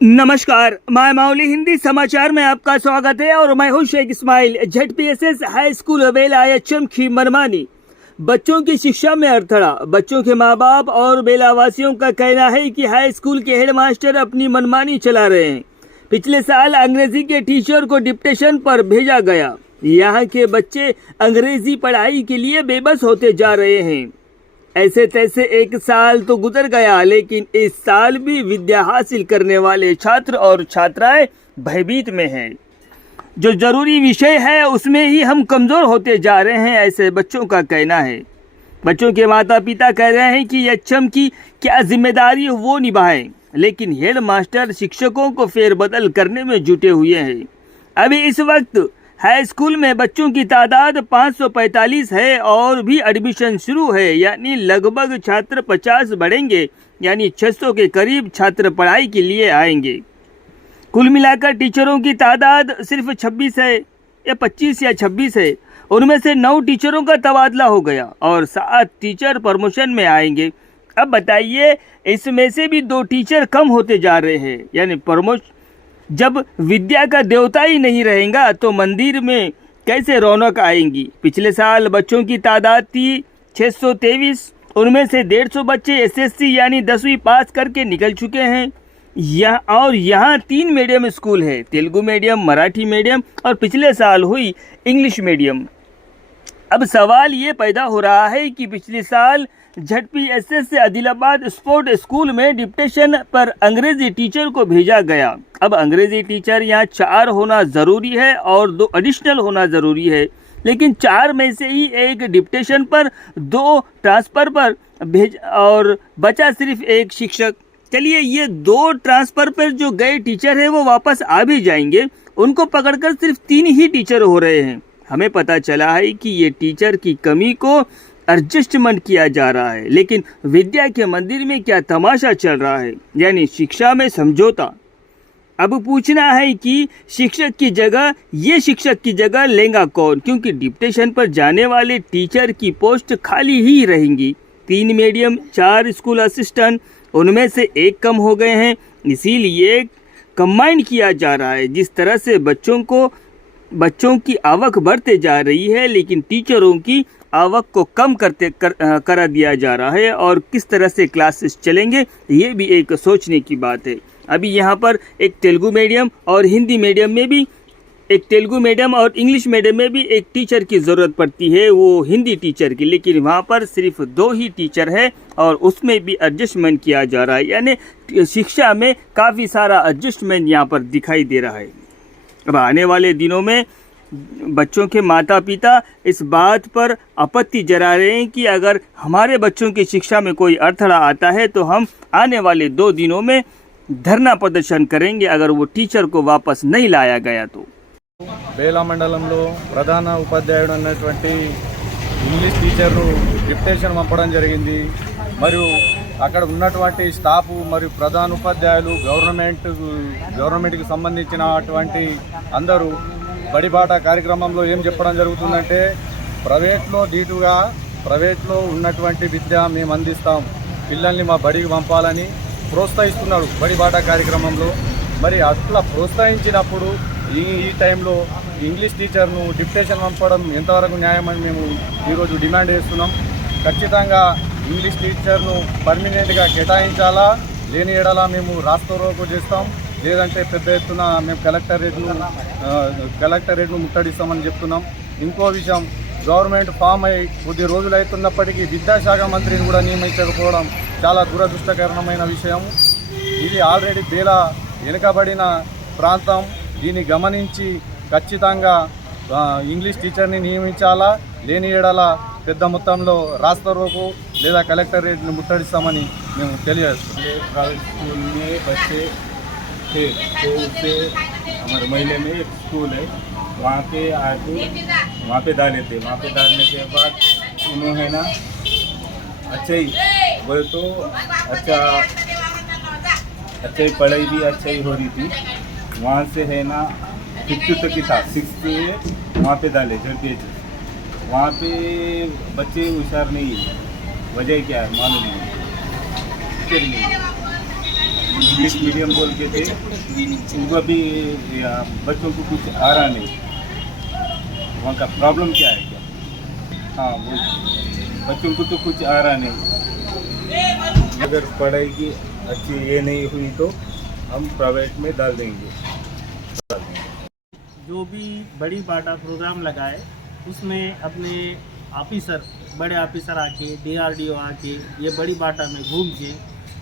नमस्कार, मैं माउली हिंदी समाचार में आपका स्वागत है और मैं हूं Sheikh Ismail. ZPSS high school Bela HM की मनमानी, बच्चों की शिक्षा में अड़थड़ा। बच्चों के माँ बाप और बेलावासियों का कहना है कि हाई स्कूल के हेडमास्टर अपनी मनमानी चला रहे हैं। पिछले साल अंग्रेजी के टीचर को डिप्टेशन पर भेजा गया। यहाँ के बच्चे अंग्रेजी पढ़ाई के लिए बेबस होते जा रहे हैं। ऐसे तैसे एक साल तो गुजर गया, लेकिन इस साल भी विद्या हासिल करने वाले छात्र और छात्राएं भयभीत में हैं। जो जरूरी विषय है उसमें ही हम कमज़ोर होते जा रहे हैं, ऐसे बच्चों का कहना है। बच्चों के माता पिता कह रहे हैं कि एचएम की क्या जिम्मेदारी वो निभाएं, लेकिन हेड मास्टर शिक्षकों को फेरबदल करने में जुटे हुए हैं। अभी इस वक्त हाई स्कूल में बच्चों की तादाद 545 है और भी एडमिशन शुरू है, यानी लगभग छात्र 50 बढ़ेंगे, यानी 600 के करीब छात्र पढ़ाई के लिए आएंगे। कुल मिलाकर टीचरों की तादाद सिर्फ 26 है, या 25 या 26 है। उनमें से 9 टीचरों का तबादला हो गया और 7 टीचर प्रमोशन में आएंगे। अब बताइए, इसमें से भी 2 टीचर कम होते जा रहे हैं, यानी जब विद्या का देवता ही नहीं रहेगा तो मंदिर में कैसे रौनक आएंगी। पिछले साल बच्चों की तादाद थी 623, उनमें से 150 बच्चे एसएससी यानी 10वीं पास करके निकल चुके हैं। यहाँ 3 मीडियम स्कूल है, तेलुगु मीडियम, मराठी मीडियम और पिछले साल हुई इंग्लिश मीडियम। अब सवाल ये पैदा हो रहा है कि पिछले साल ZPSS से आदिलाबाद स्पोर्ट स्कूल में डिप्टेशन पर अंग्रेजी टीचर को भेजा गया। अब अंग्रेजी टीचर यहाँ 4 होना ज़रूरी है और 2 एडिशनल होना ज़रूरी है, लेकिन 4 में से ही एक डिप्टेशन पर, 2 ट्रांसफ़र पर भेज और बचा सिर्फ एक शिक्षक। चलिए, ये 2 ट्रांसफ़र पर जो गए टीचर हैं वो वापस आ भी जाएंगे, उनको पकड़कर सिर्फ 3 ही टीचर हो रहे हैं। हमें पता चला है कि ये टीचर की कमी को एडजस्टमेंट किया जा रहा है, लेकिन विद्या के मंदिर में क्या तमाशा चल रहा है, यानी शिक्षा में समझौता। अब पूछना है कि शिक्षक की जगह लेगा कौन, क्योंकि डिप्टेशन पर जाने वाले टीचर की पोस्ट खाली ही रहेंगी। 3 मीडियम, 4 स्कूल असिस्टेंट, उनमें से 1 कम हो गए हैं, इसीलिए कंबाइन किया जा रहा है। जिस तरह से बच्चों की आवक बढ़ते जा रही है, लेकिन टीचरों की आवक को कम करा दिया जा रहा है, और किस तरह से क्लासेस चलेंगे ये भी एक सोचने की बात है। अभी यहाँ पर एक तेलुगु मीडियम और हिंदी मीडियम में भी, एक तेलुगु मीडियम और इंग्लिश मीडियम में भी एक टीचर की ज़रूरत पड़ती है, वो हिंदी टीचर की, लेकिन वहाँ पर सिर्फ 2 ही टीचर है और उसमें भी एडजस्टमेंट किया जा रहा है, यानी शिक्षा में काफ़ी सारा एडजस्टमेंट यहाँ पर दिखाई दे रहा है। अब आने वाले दिनों में बच्चों के माता पिता इस बात पर आपत्ति जता रहे हैं कि अगर हमारे बच्चों की शिक्षा में कोई अड़थड़ा आता है तो हम आने वाले 2 दिनों में धरना प्रदर्शन करेंगे, अगर वो टीचर को वापस नहीं लाया गया तो। बेला మండలంలో ప్రధాన ఉపాధ్యాయుడు అన్నటువంటి ఇంగ్లీష్ టీచర్ను డిప్టేషన్ పంపడం జరిగింది। మరియు అక్కడ ఉన్నటువంటి స్టాఫ్ మరియు ప్రధాన ఉపాధ్యాయులు గవర్నమెంట్కి సంబంధించినటువంటి అందరూ బడిబాట కార్యక్రమంలో ఏం చెప్పడం జరుగుతుందంటే, ప్రైవేట్లో ధీటుగా ప్రైవేట్లో ఉన్నటువంటి విద్య మేము అందిస్తాం, పిల్లల్ని మా బడికి పంపాలని ప్రోత్సహిస్తున్నాడు బడిబాట కార్యక్రమంలో। మరి అట్లా ప్రోత్సహించినప్పుడు ఈ టైంలో ఇంగ్లీష్ టీచర్ను డిప్టేషన్ పంపడం ఎంతవరకు న్యాయమని మేము ఈరోజు డిమాండ్ చేస్తున్నాం। ఖచ్చితంగా ఇంగ్లీష్ టీచర్ను పర్మనెంట్గా కేటాయించాలా, లేని ఎడలా మేము రాస్తారోకో చేస్తాం, లేదంటే పెద్ద ఎత్తున మేము కలెక్టరేట్ను ముట్టడిస్తామని చెప్తున్నాం। ఇంకో విషయం, గవర్నమెంట్ ఫామ్ అయి కొద్ది రోజులు అవుతున్నప్పటికీ విద్యాశాఖ మంత్రిని కూడా నియమించకపోవడం చాలా దురదృష్టకరమైన విషయం। ఇది ఆల్రెడీ బేలా వెనుకబడిన ప్రాంతం, దీన్ని గమనించి ఖచ్చితంగా ఇంగ్లీష్ టీచర్ని నియమించాలా, లేని ఎడల పెద్ద మొత్తంలో రాస్తారోకో లేదా కలెక్టరేట్ను ముట్టడిస్తామని మేము తెలియజేస్తున్నాం। प्राइवेट स्कूल में बच्चे थे तो उससे हमारे महल्ले में एक स्कूल है, वहाँ पे आके वहाँ पे डाले थे। वहाँ पे डालने के बाद उन्होंने ना अच्छा ही बोले तो अच्छा ही पढ़ाई भी अच्छा ही हो रही थी। वहाँ से है ना 5th तक की था, 6th से वहाँ पे डाले ZPSS। वहाँ पे बच्चे होशियार नहीं है, वजह क्या है मालूम नहीं। इंग्लिश मीडियम बोल के थे, उनको अभी बच्चों को कुछ आ रहा नहीं। वहाँ का प्रॉब्लम क्या है क्या? हाँ, वो बच्चों को तो कुछ आ रहा नहीं। अगर पढ़ाई की अच्छी ये नहीं हुई तो हम प्राइवेट में डाल देंगे। जो भी बड़ी बाटा प्रोग्राम लगाए उसमें अपने ऑफिसर, बड़े ऑफिसर आके, DRDO आके ये बड़ी बाटा में घूम के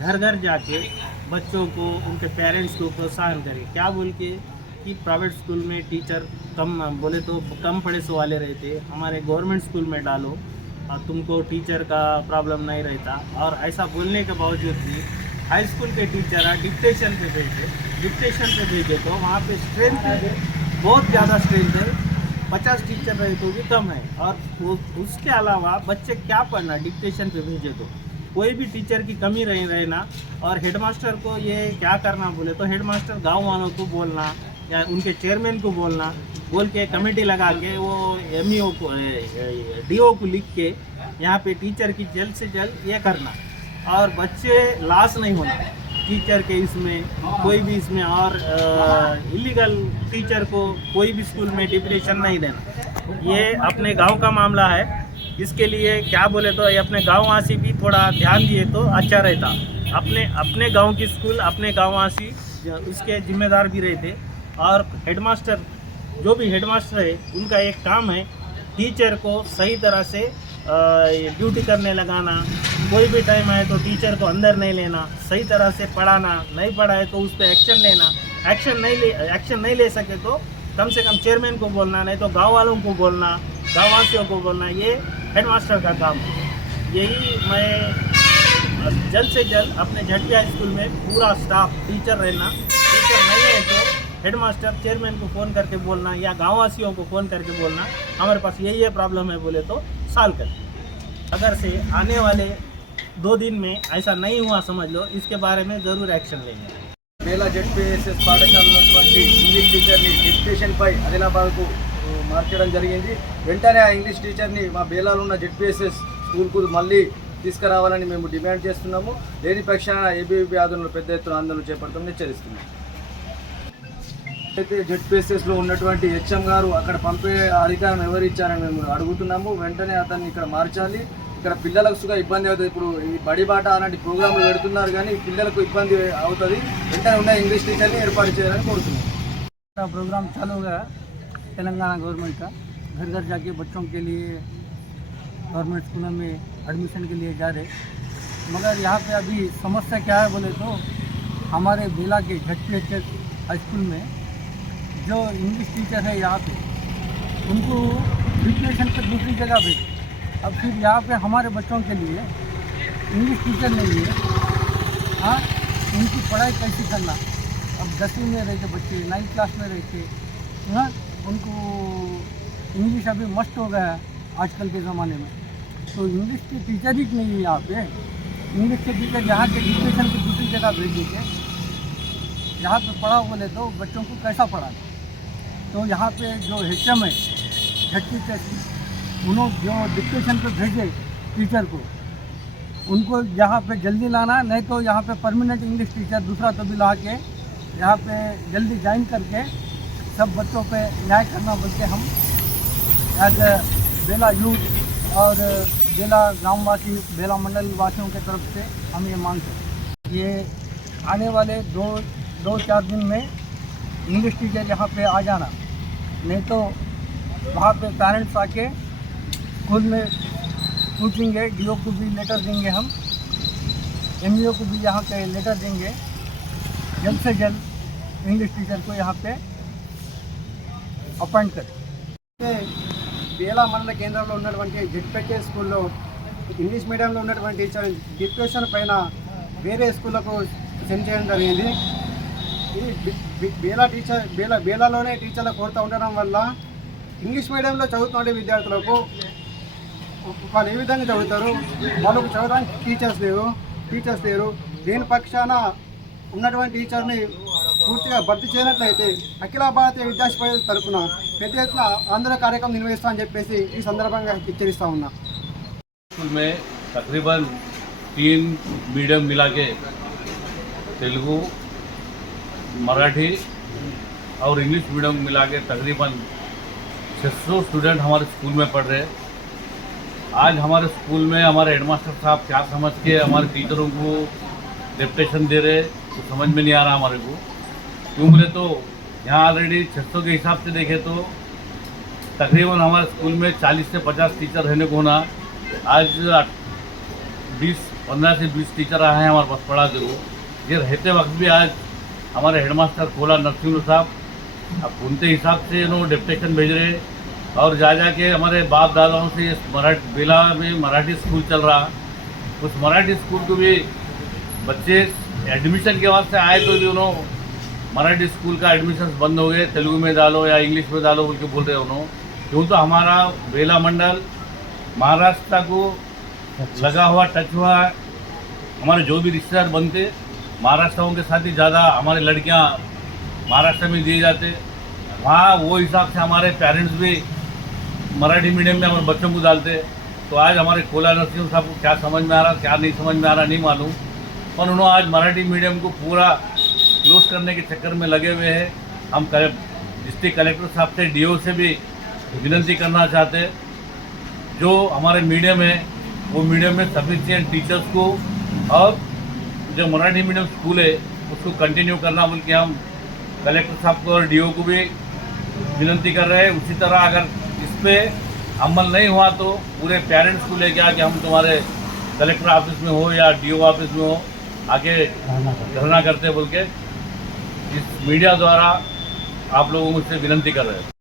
घर घर जाके बच्चों को, उनके पेरेंट्स को प्रोत्साहन करें। क्या बोल के कि प्राइवेट स्कूल में टीचर कम, बोले तो कम पढ़े सो वाले रहते, हमारे गवर्नमेंट स्कूल में डालो और तुमको टीचर का प्रॉब्लम नहीं रहता। और ऐसा बोलने के बावजूद भी हाई स्कूल के टीचर डिक्टेशन पे भेजे तो वहाँ पे स्ट्रेंथ बहुत ज़्यादा स्ट्रेंथ है, 50 टीचर रहे तो भी कम है। और उसके अलावा बच्चे क्या पढ़ना, डिक्टेशन पे भेजे तो कोई भी टीचर की कमी नहीं रहना। और हेडमास्टर को ये क्या करना बोले तो हेडमास्टर गांव वालों को बोलना या उनके चेयरमैन को बोल के कमेटी लगा के वो MEO को, DO को लिख के यहाँ पे टीचर की जल्द से जल्द ये करना। और बच्चे लॉस नहीं होना टीचर के इसमें, कोई भी इसमें। और इलीगल टीचर को कोई भी स्कूल में डिप्रेशन नहीं देना। ये अपने गांव का मामला है, इसके लिए क्या बोले तो ये अपने गाँववासी भी थोड़ा ध्यान दिए तो अच्छा रहता। अपने गांव की स्कूल, अपने गाँववासी उसके जिम्मेदार भी रहते। और हेडमास्टर, जो भी हेडमास्टर है उनका एक काम है टीचर को सही तरह से ड्यूटी करने लगाना। कोई भी टाइम आए तो टीचर को अंदर नहीं लेना, सही तरह से पढ़ाना, नहीं पढ़ा है तो उस पर एक्शन लेना। एक्शन नहीं ले सके तो कम से कम चेयरमैन को बोलना, नहीं तो गांव वालों को बोलना, गाँववासियों को बोलना। ये हेडमास्टर का काम है। यही मैं जल्द से जल्द अपने झटपी हाई स्कूल में पूरा स्टाफ टीचर रहना, टीचर नहीं है तो हेडमास्टर चेयरमैन को फ़ोन करके बोलना या गाँववासियों को फ़ोन करके बोलना हमारे पास ये प्रॉब्लम है बोले तो सॉल्व करें। अगर से आने वाले 2 दिन में ऐसा नहीं हुआ समझ लो, इसके बारे में ज़रूर एक्शन लेंगे। బేలా ZPSS పాఠశాల ఉన్నటువంటి ఇంగ్లీష్ టీచర్ని డిప్యుటేషన్పై ఆదిలాబాద్కు మార్చడం జరిగింది. వెంటనే ఆ ఇంగ్లీష్ టీచర్ని మా బేలాలో ఉన్న ZPSS స్కూల్కు మళ్ళీ తీసుకురావాలని మేము డిమాండ్ చేస్తున్నాము. లేని పక్షాన ABVP ఆధ్వర్యంలో పెద్ద ఎత్తున ఆందోళన చేపడతామని హెచ్చరిస్తున్నాము. అయితే ZPSSలో ఉన్నటువంటి HM గారు అక్కడ పంపే అధికారం ఎవరు ఇచ్చారని మేము అడుగుతున్నాము. వెంటనే అతన్ని ఇక్కడ మార్చాలి. ఇక్కడ పిల్లలకు సుగా ఇబ్బంది అవుతుంది. ఇప్పుడు ఈ బడి బాట అలాంటి ప్రోగ్రాంలు పెడుతున్నారు కానీ పిల్లలకు ఇబ్బంది అవుతుంది. వెంటనే ఉన్న ఇంగ్లీష్ టీచర్ని ఏర్పాటు చేయాలని కోరుతున్నాం. प्रोग्राम चालू है तेलंगाना गवर्नमेंट का, घर घर जाके बच्चों के लिए गवर्नमेंट स्कूलों में एडमिशन के लिए जा रहे। मगर यहाँ पे अभी समस्या क्या है बोले तो हमारे बेला के ZPSS हाई स्कूल में जो इंग्लिश टीचर है यहाँ पे उनको डिप्रेशन पर दूसरी जगह भेजे। अब फिर यहाँ पे हमारे बच्चों के लिए इंग्लिश टीचर नहीं है। हाँ, उनकी पढ़ाई कैसे करना। अब 10वीं में रहते बच्चे, 9th क्लास में रहते, हाँ, उनको इंग्लिश अभी मस्ट हो गया है आजकल के ज़माने में। तो इंग्लिश के टीचर ही नहीं है यहाँ पे। इंग्लिश के टीचर यहाँ के डिप्रेशन की दूसरी जगह भेज देते, यहाँ पे पढ़ा बोले तो बच्चों को कैसा पढ़ाना। तो यहाँ पे जो HM है ZPSS, उन्होंने जो डिक्टेशन पे भेजे टीचर को, उनको यहाँ पे जल्दी लाना, नहीं तो यहाँ पे परमानेंट इंग्लिश टीचर दूसरा तब्दील आके यहाँ पे जल्दी ज्वाइन करके सब बच्चों पे न्याय करना बोल के हम एज बेला यूथ और बेला ग्रामवासी, बेला मंडल वासियों के तरफ से हम ये मांगते हैं। ये आने वाले 2-4 दिन में इंग्लिश टीचर यहाँ पे आ जाना, नहीं तो वहाँ पे पेरेंट्स आके स्कूल में पूछेंगे। DO को भी लेटर देंगे हम, MEO को भी यहाँ पे लेटर देंगे। जल्द से जल्द इंग्लिश टीचर को यहाँ पे अपॉइंट करें। బేలా మండల కేంద్రంలో ఉన్నటువంటి ZPSS స్కూల్లో ఇంగ్లీష్ మీడియంలో ఉన్నటువంటి టీచర్ డిప్రెషన్ పైన వేరే స్కూళ్ళకు సెండ్ చేయడం జరిగింది. ఈ బేలాలోనే టీచర్ల కొరత ఉండడం వల్ల ఇంగ్లీష్ మీడియంలో చదువుతున్న విద్యార్థులకు వాళ్ళు ఏ విధంగా చదువుతారు, వాళ్ళకు చదవడానికి టీచర్స్ లేరు. దేని పక్షాన ఉన్నటువంటి టీచర్ని పూర్తిగా భర్తీ చేయనట్లయితే అఖిల భారతీయ విద్యార్థి పరిషత్ తరఫున పెద్ద ఎత్తున ఆందోళన కార్యక్రమం నిర్వహిస్తామని చెప్పేసి ఈ సందర్భంగా హెచ్చరిస్తా ఉన్నా. स्कूल में तकरीबन 3 मीडियम मिला के तेलुगु, मराठी और इंग्लिश मीडियम मिला के तकरीबन 600 स्टूडेंट हमारे स्कूल में पढ़ रहे हैं। आज हमारे स्कूल में हमारे हेडमास्टर साहब क्या समझ के हमारे टीचरों को डिप्टेशन दे रहे तो समझ में नहीं आ रहा हमारे को। क्यों बोले तो यहाँ ऑलरेडी 600 के हिसाब से देखें तो तकरीबन हमारे स्कूल में 40 से 50 टीचर रहने को होना, आज 15 से 20 टीचर आए हैं हमारे पास पढ़ा के। ये रहते वक्त भी आज हमारे हेडमास्टर कोला नरसिंह साहब अब उनके हिसाब से इन्होंने डिप्टेशन भेज रहे और जा के हमारे बाप दादाओं से बेला में मराठी स्कूल चल रहा, उस मराठी स्कूल को भी बच्चे एडमिशन के वास्ते आए तो भी उन्होंने मराठी स्कूल का एडमिशन बंद हो गए, तेलुगु में डालो या इंग्लिश में डालो बोल के बोल रहे उन्होंने। क्यों तो हमारा बेला मंडल महाराष्ट्र को लगा हुआ टच हुआ है। हमारे जो भी रिश्तेदार बनते महाराष्ट्रों के साथ ही ज़्यादा हमारे लड़कियां महाराष्ट्र में दिए जाते, वहाँ वो हिसाब से हमारे पेरेंट्स भी मराठी मीडियम में हमारे बच्चों को डालते। तो आज हमारे कोला नरसिंह साहब को क्या समझ में आ रहा क्या नहीं समझ में आ रहा नहीं मालूम, पर उन्होंने आज मराठी मीडियम को पूरा क्लोज करने के चक्कर में लगे हुए हैं। हम डिस्ट्रिक्ट कलेक्टर साहब से DO से भी विनती करना चाहते हैं, जो हमारे मीडियम है वो मीडियम में सफिशिएंट टीचर्स को और जो मराठी मीडियम स्कूल है उसको कंटिन्यू करना बोल के हम कलेक्टर साहब को और DO को भी विनती कर रहे हैं। उसी तरह अगर इस पर अमल नहीं हुआ तो पूरे पेरेंट्स को लेके आके हम तुम्हारे कलेक्टर ऑफिस में हो या DO ऑफिस में हो आके धरना करते बोल के इस मीडिया द्वारा आप लोगों मुझसे विनती कर रहे हैं।